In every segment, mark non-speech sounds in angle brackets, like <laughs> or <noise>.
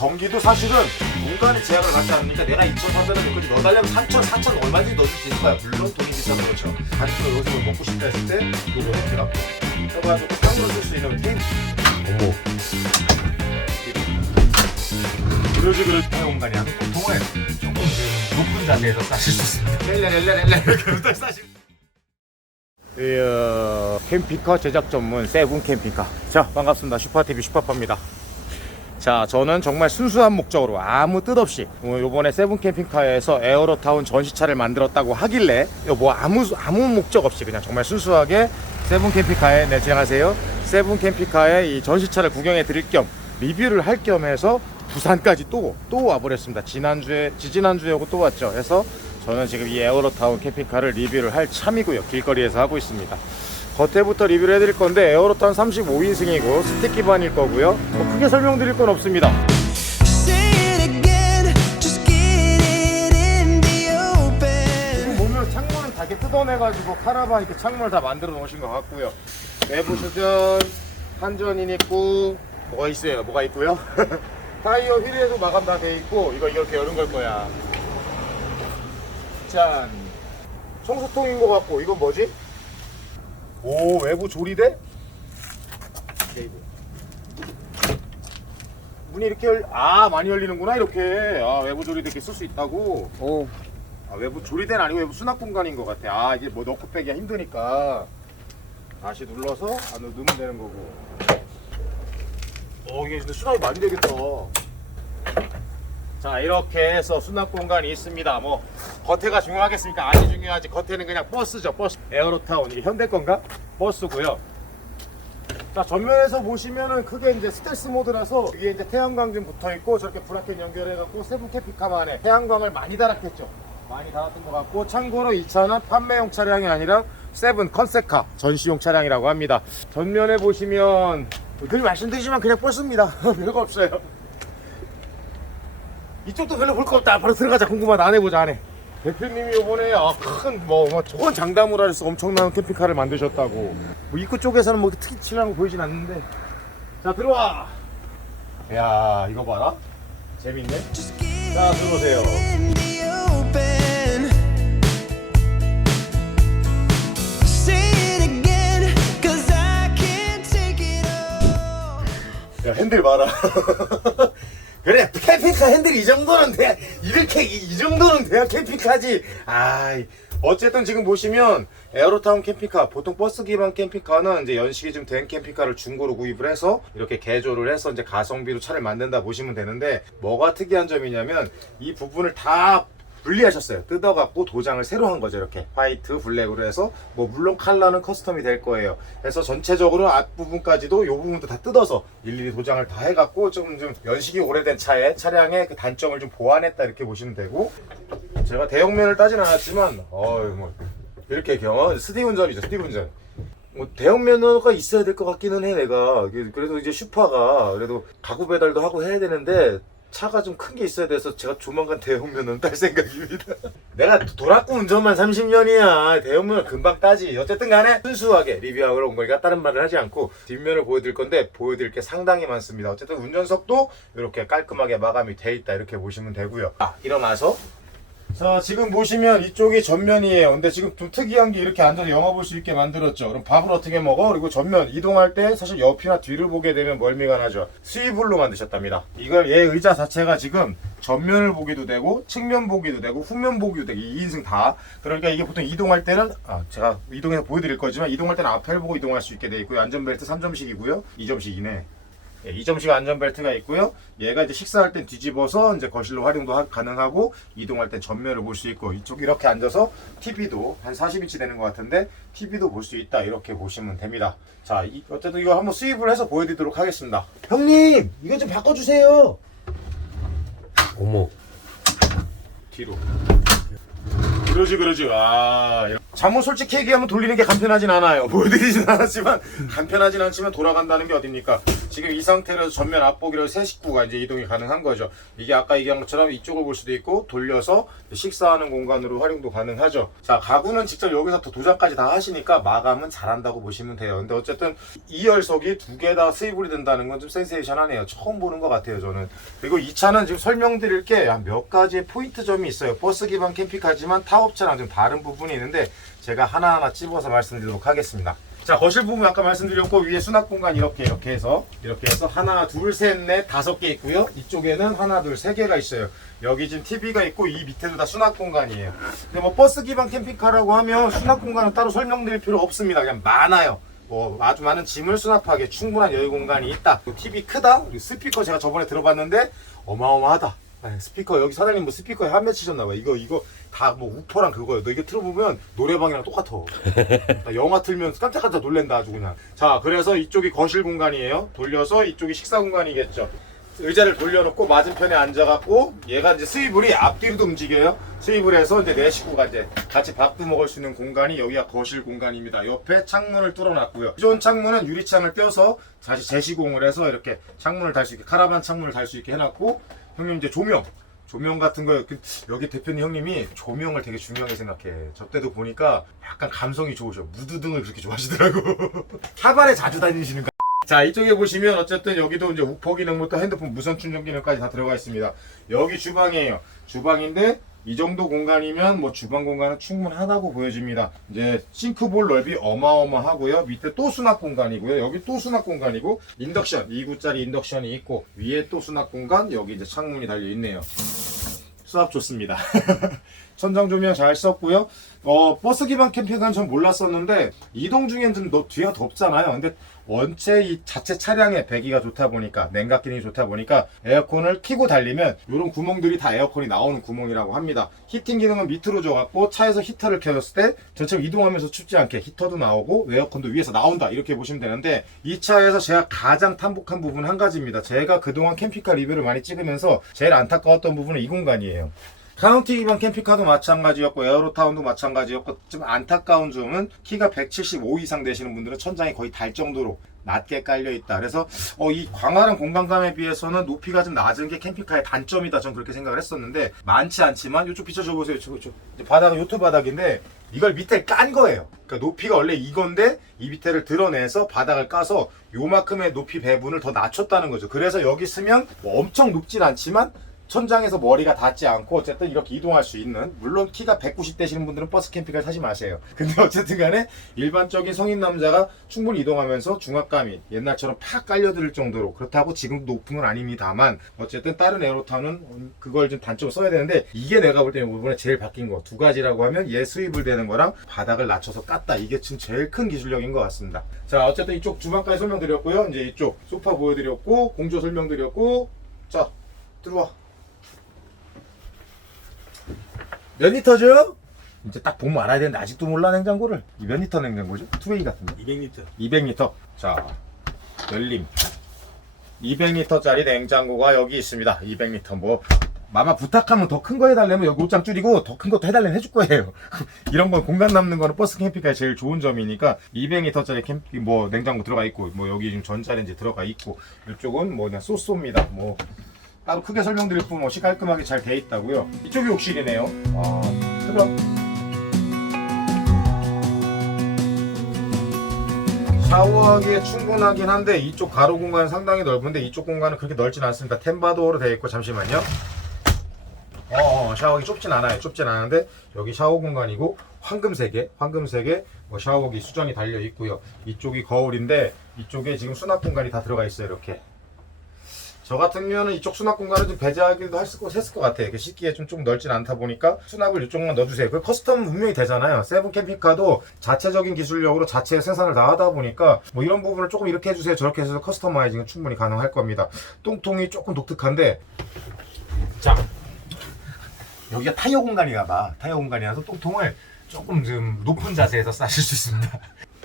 전기도 사실은 공간의 제약을 받지 않으니까 내가 2,400원 여기까지 넣어달라면 3,000, 4,000 얼마든지 넣어줄 수 있을 거야. 물론 돈이 비싸서 그렇죠. 아니 또 여기서 뭐 먹고 싶다 했을 때 요거 이렇게 갖고 해가지고 탕으로 쓸 수 있는 테이프. 어머. 그러지 그러지 탕 공간이야. 보통은 조금 그 높은 자리에서 싸실 수 있습니다. 렐레렐레렐레 이렇게 싸실 이 캠핑카 제작 전문 세븐 캠핑카 자 반갑습니다 슈퍼TV 슈퍼파입니다 자 저는 정말 순수한 목적으로 아무 뜻 없이 어, 요번에 세븐 캠핑카에서 에어로타운 전시차를 만들었다고 하길래 뭐 아무 아무 목적 없이 그냥 정말 순수하게 세븐 캠핑카에 네 안녕하세요. 세븐 캠핑카의 이 전시차를 구경해 드릴 겸 리뷰를 할 겸 해서 부산까지 또 또 와버렸습니다. 지난주에 지지난주에 오고 또 왔죠. 해서 저는 지금 이 에어로타운 캠핑카를 리뷰를 할 참이고요. 길거리에서 하고 있습니다 겉에부터 리뷰를 해드릴 건데 에어로타운 35인승이고 스틱 기반일 거고요. 뭐 크게 설명드릴 건 없습니다. 보면 창문은 다 이렇게 뜯어내가지고 카라반 이렇게 창문을 다 만들어 놓으신 것 같고요. 내부 수전 한전인 있고 뭐가 있어요? 뭐가 있고요? <laughs> 타이어 휠에도 마감 다 돼 있고 이거 이렇게 여는 걸 거야. 짠. 청소통인 것 같고 이건 뭐지? 오 외부 조리대? 케이블 문이 이렇게 열, 아 많이 열리는구나 이렇게 아 외부 조리대 이렇게 쓸 수 있다고 오, 아, 외부 조리대는 아니고 외부 수납 공간인 것 같아. 아, 이게 뭐 넣고 빼기가 힘드니까 다시 눌러서 안으로 넣으면 되는 거고. 어, 이게 근데 수납이 많이 되겠다. 자, 이렇게 해서 수납 공간이 있습니다. 뭐 겉에가 중요하겠습니까? 안이 중요하지. 겉에는 그냥 버스죠, 버스. 에어로타운 이게 현대 건가? 버스고요. 자 전면에서 보시면은 크게 이제 스텔스 모드라서 위에 이제 태양광 좀 붙어 있고 저렇게 브라켓 연결해 갖고 세븐 캐피카만에 태양광을 많이 달았겠죠. 많이 달았던 것 같고 참고로 이 차는 판매용 차량이 아니라 세븐 컨셉카 전시용 차량이라고 합니다. 전면에 보시면 늘 말씀드리지만 그냥 버스입니다. <laughs> 별거 없어요. 이쪽도 별로 볼 거 없다. 바로 들어가자. 궁금하다. 안 해보자. 안 해. 대표님이 이번에 아, 큰, 뭐, 뭐, 저건 장담을 하셔서 엄청난 캠핑카를 만드셨다고. 뭐, 입구 쪽에서는 뭐, 특히 칠하는 거 보이진 않는데. 자, 들어와! 야 이거 봐라. 재밌네. 자, 들어오세요. 야, 핸들 봐라. <laughs> 캠핑카 핸들 이 정도는 돼야, 이렇게, 이, 이 정도는 돼야 캠핑카지. 아이. 어쨌든 지금 보시면 에어로타운 캠핑카 보통 버스 기반 캠핑카는 이제 연식이 좀 된 캠핑카를 중고로 구입을 해서 이렇게 개조를 해서 이제 가성비로 차를 만든다 보시면 되는데 뭐가 특이한 점이냐면 이 부분을 다 분리하셨어요. 뜯어갖고 도장을 새로 한 거죠. 이렇게 화이트, 블랙으로 해서 뭐 물론 컬러는 커스텀이 될 거예요. 그래서 전체적으로 앞부분까지도 이 부분도 다 뜯어서 일일이 도장을 다 해갖고 좀, 좀 연식이 오래된 차에 차량의 그 단점을 좀 보완했다 이렇게 보시면 되고 제가 대형면을 따진 않았지만 어이 뭐 이렇게 경험 스틱 운전이죠. 스틱 운전. 뭐 대형 면허가 있어야 될 것 같기는 해 내가 그래도 이제 슈퍼가 그래도 가구 배달도 하고 해야 되는데 차가 좀 큰 게 있어야 돼서 제가 조만간 대형 면허는 딸 생각입니다. <laughs> 내가 도락구 운전만 30년이야. 대형 면허 금방 따지. 어쨌든 간에 순수하게 리뷰하러 온 거니까 다른 말을 하지 않고 뒷면을 보여드릴 건데 보여드릴 게 상당히 많습니다. 어쨌든 운전석도 이렇게 깔끔하게 마감이 돼 있다 이렇게 보시면 되고요. 아 일어나서 자 지금 보시면 이쪽이 전면이에요. 근데 지금 좀 특이한 게 이렇게 앉아서 영화 볼 수 있게 만들었죠. 그럼 밥을 어떻게 먹어? 그리고 전면 이동할 때 사실 옆이나 뒤를 보게 되면 멀미가 나죠. 스위블로 만드셨답니다. 이걸 얘 의자 자체가 지금 전면을 보기도 되고 측면 보기도 되고 후면 보기도 되고 2인승 다. 그러니까 이게 보통 이동할 때는 아 제가 이동해서 보여드릴 거지만 이동할 때는 앞을 보고 이동할 수 있게 돼 있고요. 안전벨트 3점씩이고요. 2점씩이네 예, 2점식 안전벨트가 있고요. 얘가 이제 식사할 땐 뒤집어서 이제 거실로 활용도 하- 가능하고 이동할 땐 전면을 볼 수 있고 이쪽 이렇게 앉아서 TV도 한 40인치 되는 것 같은데 TV도 볼 수 있다 이렇게 보시면 됩니다. 자, 이- 어쨌든 이거 한번 수입을 해서 보여드리도록 하겠습니다. 형님, 이거 좀 바꿔주세요. 어머. 뒤로. 그러지 그러지 아 잠은 솔직히 얘기하면 돌리는 게 간편하진 않아요 보여드리진 않았지만 <laughs> 간편하진 않지만 돌아간다는 게 어딥니까 지금 이 상태로 전면 앞보기로 세 식구가 이제 이동이 가능한 거죠. 이게 아까 얘기한 것처럼 이쪽을 볼 수도 있고 돌려서 식사하는 공간으로 활용도 가능하죠. 자, 가구는 직접 여기서 또 도장까지 다 하시니까 마감은 잘한다고 보시면 돼요. 근데 어쨌든 이 열석이 두 개다 수입이 된다는 건 좀 센세이션하네요. 처음 보는 것 같아요, 저는. 그리고 이 차는 지금 설명드릴 게 몇 가지의 포인트 점이 있어요. 버스 기반 캠핑카지만 타업 차랑 좀 다른 부분이 있는데 제가 하나하나 찝어서 말씀드리도록 하겠습니다. 자 거실 부분 아까 말씀드렸고 위에 수납 공간 이렇게 이렇게 해서 이렇게 해서 하나 둘 셋 넷 다섯 개 있고요. 이쪽에는 하나 둘 세 개가 있어요. 여기 지금 TV가 있고 이 밑에도 다 수납 공간이에요. 근데 뭐 버스 기반 캠핑카라고 하면 수납 공간은 따로 설명드릴 필요 없습니다. 그냥 많아요. 뭐 아주 많은 짐을 수납하기에 충분한 여유 공간이 있다. 또 TV 크다? 그리고 스피커 제가 저번에 들어봤는데 어마어마하다 네, 스피커 여기 사장님 뭐 스피커에 한매 치셨나봐요. 이거 이거 다 뭐 우퍼랑 그거예요. 너 이거 틀어보면 노래방이랑 똑같아. <laughs> 나 영화 틀면 깜짝깜짝 놀랜다 아주 그냥. 자 그래서 이쪽이 거실 공간이에요. 돌려서 이쪽이 식사 공간이겠죠. 의자를 돌려놓고 맞은편에 앉아갖고 얘가 이제 스위블이 앞뒤로도 움직여요. 스위블 해서 이제 내 식구가 이제 같이 밥도 먹을 수 있는 공간이 여기가 거실 공간입니다. 옆에 창문을 뚫어놨고요. 기존 창문은 유리창을 떼어서 다시 재시공을 해서 이렇게 창문을 달 수 있게 카라반 창문을 달 수 있게 해놨고 형님 이제 조명 조명 같은 거 그, 여기 대표님 형님이 조명을 되게 중요하게 생각해. 저 때도 보니까 약간 감성이 좋으셔. 무드등을 그렇게 좋아하시더라고. <laughs> 카바레 자주 다니시는 거. 자 이쪽에 보시면 어쨌든 여기도 이제 우퍼 기능부터 핸드폰 무선 충전 기능까지 다 들어가 있습니다. 여기 주방이에요. 주방인데 이 정도 공간이면 뭐 주방 공간은 충분하다고 보여집니다. 이제 싱크볼 넓이 어마어마하고요. 밑에 또 수납 공간이고요. 여기 또 수납 공간이고 인덕션 2구짜리 인덕션이 있고 위에 또 수납 공간 여기 이제 창문이 달려 있네요. 수압 좋습니다. <laughs> 천장 조명 잘 썼고요. 어, 버스 기반 캠핑카는 전 몰랐었는데 이동 중엔 좀 너 뒤가 덥잖아요. 근데 원체 이 자체 차량의 배기가 좋다 보니까 냉각 기능이 좋다 보니까 에어컨을 켜고 달리면 이런 구멍들이 다 에어컨이 나오는 구멍이라고 합니다. 히팅 기능은 밑으로 줘갖고 차에서 히터를 켜줬을 때 전체로 이동하면서 춥지 않게 히터도 나오고 에어컨도 위에서 나온다 이렇게 보시면 되는데 이 차에서 제가 가장 탐복한 부분 한 가지입니다. 제가 그동안 캠핑카 리뷰를 많이 찍으면서 제일 안타까웠던 부분은 이 공간이에요. 카운티 기반 캠핑카도 마찬가지였고 에어로타운도 마찬가지였고 좀 안타까운 점은 키가 175 이상 되시는 분들은 천장이 거의 달 정도로 낮게 깔려 있다. 그래서 어, 이 광활한 공간감에 비해서는 높이가 좀 낮은 게 캠핑카의 단점이다. 전 그렇게 생각을 했었는데 많지 않지만 이쪽 비춰줘 보세요. 이쪽, 이쪽. 바닥은 요트 바닥인데 이걸 밑에 깐 거예요. 그러니까 높이가 원래 이건데 이 밑에를 드러내서 바닥을 까서 요만큼의 높이 배분을 더 낮췄다는 거죠. 그래서 여기 쓰면 뭐 엄청 높진 않지만 천장에서 머리가 닿지 않고 어쨌든 이렇게 이동할 수 있는 물론 키가 190 되시는 분들은 버스 캠핑카를 타지 마세요. <laughs> 근데 어쨌든 간에 일반적인 성인 남자가 충분히 이동하면서 중압감이 옛날처럼 팍 깔려들 정도로 그렇다고 지금도 높은 건 아닙니다만 어쨌든 다른 에어로타는 그걸 좀 단점을 써야 되는데 이게 내가 볼 때는 이번에 제일 바뀐 거 두 가지라고 하면 얘 수입을 되는 거랑 바닥을 낮춰서 깠다. 이게 지금 제일 큰 기술력인 것 같습니다. 자 어쨌든 이쪽 주방까지 설명드렸고요. 이제 이쪽 소파 보여드렸고 공조 설명드렸고 자 들어와 몇 리터죠? 이제 딱 보면 알아야 되는데 아직도 몰라 냉장고를. 이몇 리터 냉장고죠? 투웨이 같은데. 200리터. 200리터. 자 열림. 200리터짜리 냉장고가 여기 있습니다. 200리터 뭐. 마마 부탁하면 더 큰 거 해달라면 여기 옷장 줄이고 더 큰 것도 해달라면 해줄 거예요. <laughs> 이런 건 공간 남는 거는 버스 캠핑카의 제일 좋은 점이니까 200리터짜리 캠핑 뭐 냉장고 들어가 있고 뭐 여기 지금 전자레인지 들어가 있고 이쪽은 뭐 그냥 소스입니다. 뭐 따로 크게 설명드릴 뿐 없이 깔끔하게 잘 돼 있다고요 이쪽이 욕실이네요 아 그럼 샤워하기에 충분하긴 한데 이쪽 가로 공간은 상당히 넓은데 이쪽 공간은 그렇게 넓진 않습니다. 템바도어로 되어 있고 잠시만요. 어, 어, 샤워기 좁진 않아요. 좁진 않은데 여기 샤워 공간이고 황금색에 황금색에 뭐 샤워기 수전이 달려 있고요. 이쪽이 거울인데 이쪽에 지금 수납 공간이 다 들어가 있어요. 이렇게. 저 같은 경우는 이쪽 수납 공간을 좀 배제하기도 했을 것, 했을 것 같아요. 이렇게 씻기에 좀, 좀 넓진 않다 보니까 수납을 이쪽만 넣어주세요. 그 커스텀 분명히 되잖아요. 세븐 캠핑카도 자체적인 기술력으로 자체 생산을 다 하다 보니까 뭐 이런 부분을 조금 이렇게 해주세요. 저렇게 해서 커스터마이징은 충분히 가능할 겁니다. 똥통이 조금 독특한데 자 여기가 타이어 공간이가 봐. 타이어 공간이라서 똥통을 조금 좀 높은 자세에서 싸실 수 있습니다.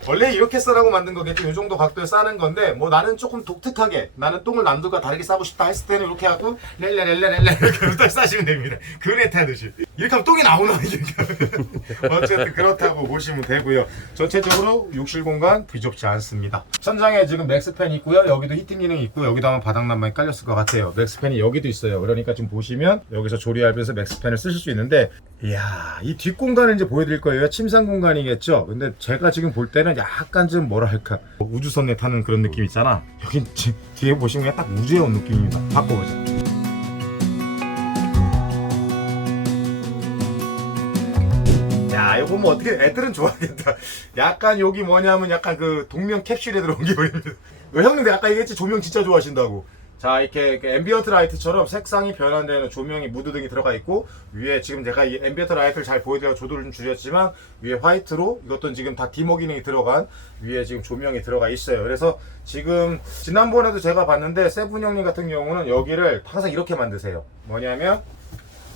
원래 이렇게 싸라고 만든 거겠죠. 이 정도 각도에 싸는 건데 뭐 나는 조금 독특하게 나는 똥을 남들과 다르게 싸고 싶다 했을 때는 이렇게 하고 렐레렐레렐레 이렇게 딱 <laughs> 싸시면 됩니다. 그네 타듯이. 이렇게 하면 똥이 나오나 이게 <laughs> 어쨌든 그렇다고 보시면 되고요. 전체적으로 욕실 공간 비좁지 않습니다. 천장에 지금 맥스팬 있고요. 여기도 히팅 기능이 있고 여기도 아마 바닥난방이 깔렸을 것 같아요. 맥스팬이 여기도 있어요. 그러니까 지금 보시면 여기서 조리하면서 맥스팬을 쓰실 수 있는데 이야 이 뒷공간을 이제 보여드릴 거예요. 침상 공간이겠죠? 근데 제가 지금 볼 때는 약간 좀 뭐랄까? 우주선에 타는 그런 느낌 있잖아. 여기 지- 뒤에 보시면 딱 우주에 온 느낌입니다. 바꿔보자 야, 이거 보면 어떻게 애들은 좋아하겠다. 약간 여기 뭐냐면 약간 그 동명 캡슐에 들어온 기분입니다. 어, 형님들 아까 얘기했지 조명 진짜 좋아하신다고. 자, 이렇게, 이렇게 앰비언트 라이트처럼 색상이 변환되는 조명이 무드등이 들어가 있고 위에 지금 제가 이 앰비언트 라이트를 잘 보여드려 조도를 좀 줄였지만 위에 화이트로 이것도 지금 다 디모 기능이 들어간 위에 지금 조명이 들어가 있어요. 그래서 지금 지난번에도 제가 봤는데 세븐 형님 같은 경우는 여기를 항상 이렇게 만드세요. 뭐냐면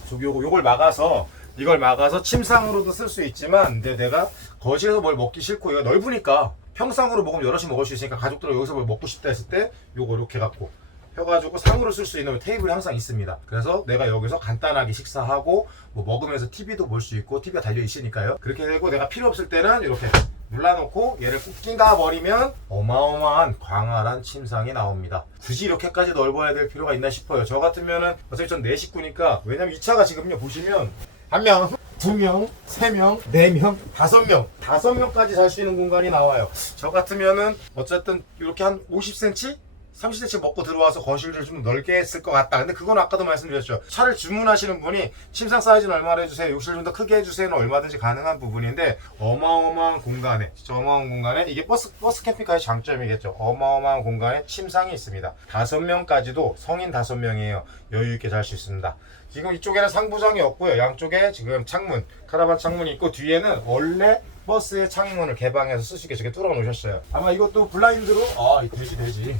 저기 요거 요걸 막아서 이걸 막아서 침상으로도 쓸 수 있지만 근데 내가 거실에서 뭘 먹기 싫고 이거 넓으니까 평상으로 먹으면 여럿이 먹을 수 있으니까 가족들 여기서 뭘 먹고 싶다 했을 때 요거 이렇게 갖고 펴가지고 상으로 쓸 수 있는 테이블이 항상 있습니다. 그래서 내가 여기서 간단하게 식사하고 뭐 먹으면서 TV도 볼 수 있고 TV가 달려 있으니까요. 그렇게 되고 내가 필요 없을 때는 이렇게 눌러놓고 얘를 꾹 낀가 버리면 어마어마한 광활한 침상이 나옵니다. 굳이 이렇게까지 넓어야 될 필요가 있나 싶어요. 저 같으면은 어차피 전네 식구니까 왜냐면 이 차가 지금요 보시면 한 명, 두 명, 세 명, 네 명, 다섯 명, 다섯 명까지 잘 수 있는 공간이 나와요. 저 같으면은 어쨌든 이렇게 한 50cm? 30cm 먹고 들어와서 거실을 좀 넓게 했을 것 같다. 근데 그건 아까도 말씀드렸죠. 차를 주문하시는 분이 침상 사이즈는 얼마나 해주세요. 욕실 좀 더 크게 해주세요는 얼마든지 가능한 부분인데 어마어마한 공간에 진짜 어마어마한 공간에 이게 버스 버스 캠핑카의 장점이겠죠. 어마어마한 공간에 침상이 있습니다. 다섯 명까지도 성인 다섯 명이에요. 여유 있게 잘 수 있습니다. 지금 이쪽에는 상부장이 없고요. 양쪽에 지금 창문, 카라반 창문이 있고 뒤에는 원래 버스의 창문을 개방해서 쓰시게 저렇게 뚫어 놓으셨어요. 아마 이것도 블라인드로 아, 이 되지 되지.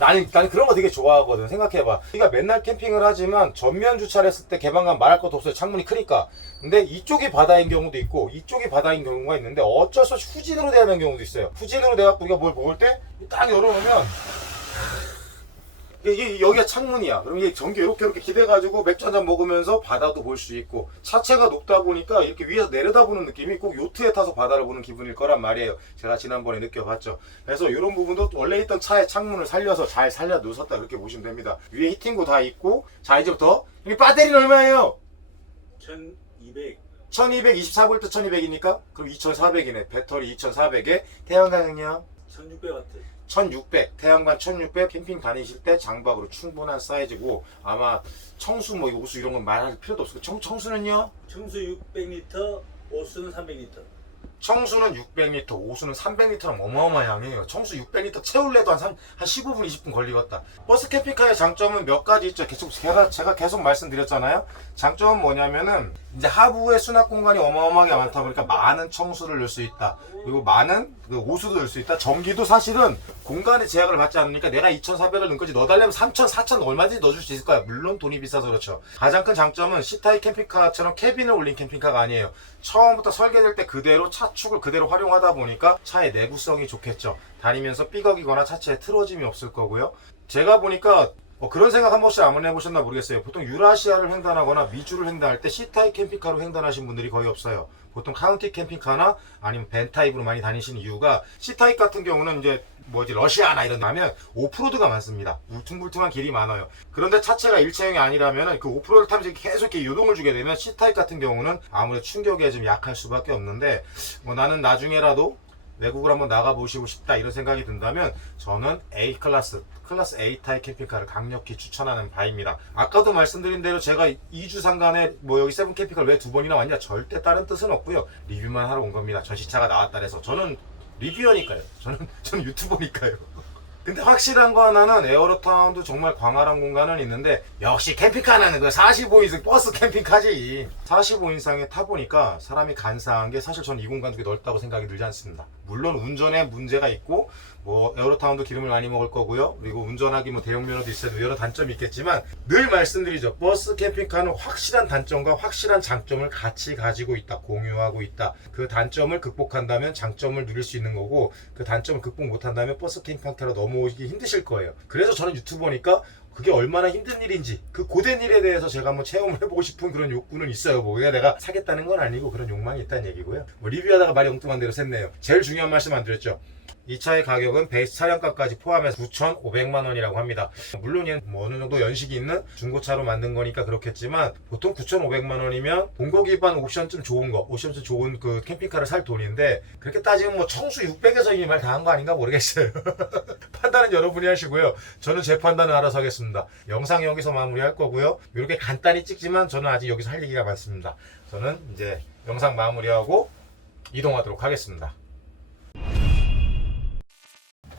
나는 나는 그런 거 되게 좋아하거든. 생각해봐. 우리가 맨날 캠핑을 하지만 전면 주차를 했을 때 개방감 말할 것도 없어요. 창문이 크니까. 근데 이쪽이 바다인 경우도 있고 이쪽이 바다인 경우가 있는데 어쩔 수 없이 후진으로 돼야 하는 경우도 있어요. 후진으로 돼갖고 우리가 뭘 먹을 때 딱 열어놓으면 이게 여기가 창문이야. 그럼 이게 전기 이렇게 이렇게 기대가지고 맥주 한 잔 먹으면서 바다도 볼 수 있고 차체가 높다 보니까 이렇게 위에서 내려다보는 느낌이 꼭 요트에 타서 바다를 보는 기분일 거란 말이에요. 제가 지난번에 느껴봤죠. 그래서 이런 부분도 원래 있던 차의 창문을 살려서 잘 살려 놓으셨다 그렇게 보시면 됩니다. 위에 히팅고 다 있고 자 이제부터 여기 배터리는 얼마예요? 1200 1224V 1200이니까 그럼 2400이네. 배터리 2400에 태양광은요? 1600W 1600 태양광 1600 캠핑 다니실 때 장박으로 충분한 사이즈고 아마 청수 뭐 오수 이런 건 말할 필요도 없고 청, 청수는요? 청수 600리터 오수는 300리터. 청수는 600리터 오수는 300리터랑 어마어마한 양이에요. 청수 600리터 채울래도 한, 3, 한 15분 20분 걸리겠다. 버스 캠핑카의 장점은 몇 가지 있죠? 계속 제가, 제가 계속 말씀드렸잖아요. 장점은 뭐냐면은 이제 하부에 수납 공간이 어마어마하게 많다 보니까 많은 청수를 넣을 수 있다. 그리고 많은 그 오수도 넣을 수 있다. 전기도 사실은 공간의 제약을 받지 않으니까 내가 2,400을 넣은 거지 넣어달라면 3,000, 4,000 얼마든지 넣어줄 수 있을 거야. 물론 돈이 비싸서 그렇죠. 가장 큰 장점은 C타입 캠핑카처럼 캐빈을 올린 캠핑카가 아니에요. 처음부터 설계될 때 그대로 차축을 그대로 활용하다 보니까 차의 내구성이 좋겠죠. 다니면서 삐걱이거나 차체에 틀어짐이 없을 거고요. 제가 보니까 어, 그런 생각 한 번씩 아무나 해보셨나 모르겠어요. 보통 유라시아를 횡단하거나 미주를 횡단할 때 C타입 캠핑카로 횡단하신 분들이 거의 없어요. 보통 카운티 캠핑카나 아니면 벤 타입으로 많이 다니시는 이유가 C타입 같은 경우는 이제 뭐지 러시아나 이런 데 하면 오프로드가 많습니다. 울퉁불퉁한 길이 많아요. 그런데 차체가 일체형이 아니라면 그 오프로드를 타면서 계속 이렇게 요동을 주게 되면 C타입 같은 경우는 아무래도 충격에 좀 약할 수밖에 없는데 뭐 나는 나중에라도 외국을 한번 나가보시고 싶다 이런 생각이 든다면 저는 A 클래스 클래스 A 타입 캠핑카를 강력히 추천하는 바입니다. 아까도 말씀드린 대로 제가 2주 상간에 뭐 여기 세븐 캠핑카를 왜 두 번이나 왔냐 절대 다른 뜻은 없고요. 리뷰만 하러 온 겁니다. 전시차가 나왔다 해서 저는 리뷰어니까요. 저는 <laughs> 저는 유튜버니까요. 근데 확실한 거 하나는 에어로타운도 정말 광활한 공간은 있는데 역시 캠핑카는 그 45인승 버스 캠핑카지 45인상에 타보니까 사람이 간사한 게 사실 저는 이 공간도 그렇게 넓다고 생각이 들지 않습니다 물론 운전에 문제가 있고 뭐 에어로타운도 기름을 많이 먹을 거고요. 그리고 운전하기 뭐 대형 면허도 되고 여러 단점이 있겠지만 늘 말씀드리죠. 버스 캠핑카는 확실한 단점과 확실한 장점을 같이 가지고 있다 공유하고 있다. 그 단점을 극복한다면 장점을 누릴 수 있는 거고 그 단점을 극복 못한다면 버스 캠핑카로 넘어오기 힘드실 거예요. 그래서 저는 유튜버니까 그게 얼마나 힘든 일인지 그 고된 일에 대해서 제가 한번 체험을 <laughs> 해보고 싶은 그런 욕구는 있어요. 뭐 그게 내가 사겠다는 건 아니고 그런 욕망이 있다는 얘기고요. 뭐 리뷰하다가 말이 엉뚱한 대로 샜네요. 제일 중요한 말씀 안 드렸죠. 이 차의 가격은 베이스 차량값까지 포함해서 9,500만 원이라고 합니다. 물론 얘는 뭐 어느 정도 연식이 있는 중고차로 만든 거니까 그렇겠지만 보통 9,500만 원이면 본거 기반 옵션 좀 좋은 거, 옵션 좀 좋은 그 캠핑카를 살 돈인데 그렇게 따지면 뭐 청수 600에서 이말다 한 거 아닌가 모르겠어요. <laughs> 판단은 여러분이 하시고요. 저는 제 판단을 알아서 하겠습니다. 영상 여기서 마무리할 거고요. 이렇게 간단히 찍지만 저는 아직 여기서 할 얘기가 많습니다. 저는 이제 영상 마무리하고 이동하도록 하겠습니다.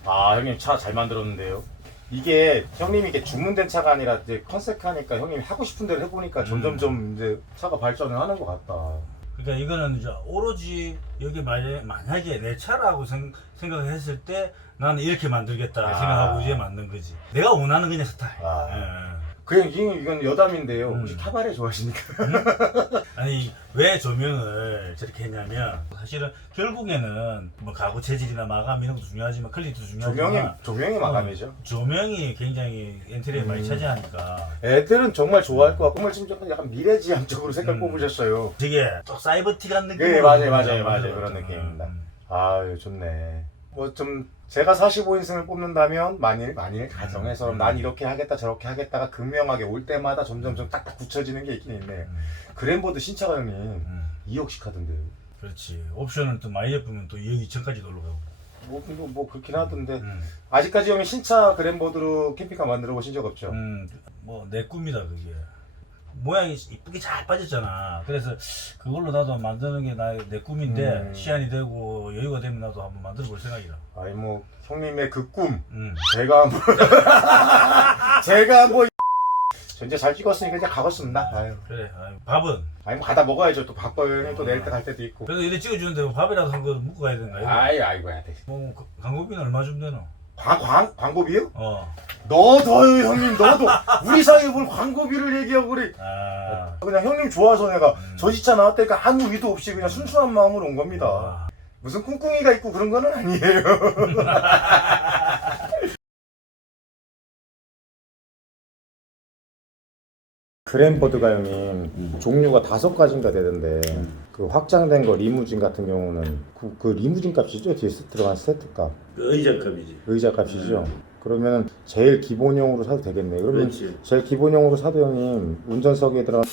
아 형님 차 잘 만들었는데요. 이게 형님이 이게 주문된 차가 아니라 이제 컨셉하니까 형님이 하고 싶은 대로 해보니까 점점 좀 이제 차가 발전을 하는 것 같다. 그러니까 이거는 이제 오로지 여기 만약에, 만약에 내 차라고 생, 생각을 했을 때 나는 이렇게 만들겠다 아. 생각하고 이제 만든 거지. 내가 원하는 그냥 스타일. 아. 예. 그냥 이건, 이건 여담인데요. 혹시 음. 타바레 좋아하십니까? 아니 왜 조명을 저렇게 했냐면 사실은 결국에는 뭐 가구 재질이나 마감 이런 것도 중요하지만 클릭도 중요하지만 조명이 조명이 마감이죠. 조명이 굉장히 엔트리에 많이 음. 차지하니까 애들은 정말 좋아할 것 같고 정말 지금 약간- 약간 미래지향 적으로 색깔 음. 뽑으셨어요. 되게 또 사이버티 같은 느낌 예, 맞아요, 맞아요, 맞아요. 그런 느낌입니다. 음. 아유 좋네. 뭐 좀 제가 45인승을 뽑는다면 만일 만일 가정에서 음. 난 이렇게 하겠다 저렇게 하겠다가 극명하게 올 때마다 점점 좀 딱딱 굳혀지는 게 있긴 있네요. 음. 그랜보드 신차가 형님 음. 2억씩 하던데요. 그렇지 옵션은 또 많이 예쁘면 또 2억 2천까지 올라가고 뭐, 뭐, 뭐 그렇긴 하던데 음. 아직까지 형님 신차 그랜보드로 캠핑카 만들어 보신 적 없죠? 음, 뭐 내 꿈이다 그게 모양이 이쁘게 잘 빠졌잖아 그래서 그걸로 나도 만드는 게내 꿈인데 음. 시간이 되고 여유가 되면 나도 한번 만들어 볼 생각이다 아니 뭐 형님의 그 꿈 음. 제가 한번 <laughs> 제가 한번 저 <laughs> 이제 잘 찍었으니까 이제 가겠습니다. 아유. 그래 아유, 밥은 아니 뭐 가다 먹어야죠. 또 바빠요. 또 내일 때갈 때도 있고. 그래도 이래 찍어주는데 뭐 밥이라도 한거 먹고 가야 되는 거야 아이 아이고 야 돼. 뭐 그- 광고비는 얼마 주면 되노? 광, 광, 광고비요? 어. 너도요 형님 너도 우리 사이에 뭘 광고비를 얘기하고 그래 아. 그냥 형님 좋아서 내가 음. 전시차 나왔다니까 아무 의도 없이 그냥 순수한 마음으로 온 겁니다 아. 무슨 꿍꿍이가 있고 그런 거는 아니에요 <laughs> 그랜버드가 형님 종류가 다섯 가지인가 되던데 그 확장된 거 리무진 같은 경우는 그, 그 리무진 값이죠 뒤에 들어간 세트 값 그 의자값이지 의자 값이죠. 그러면 제일 기본형으로 사도 되겠네요. 그러면 그렇지. 제일 기본형으로 사도 형님 운전석에 들어간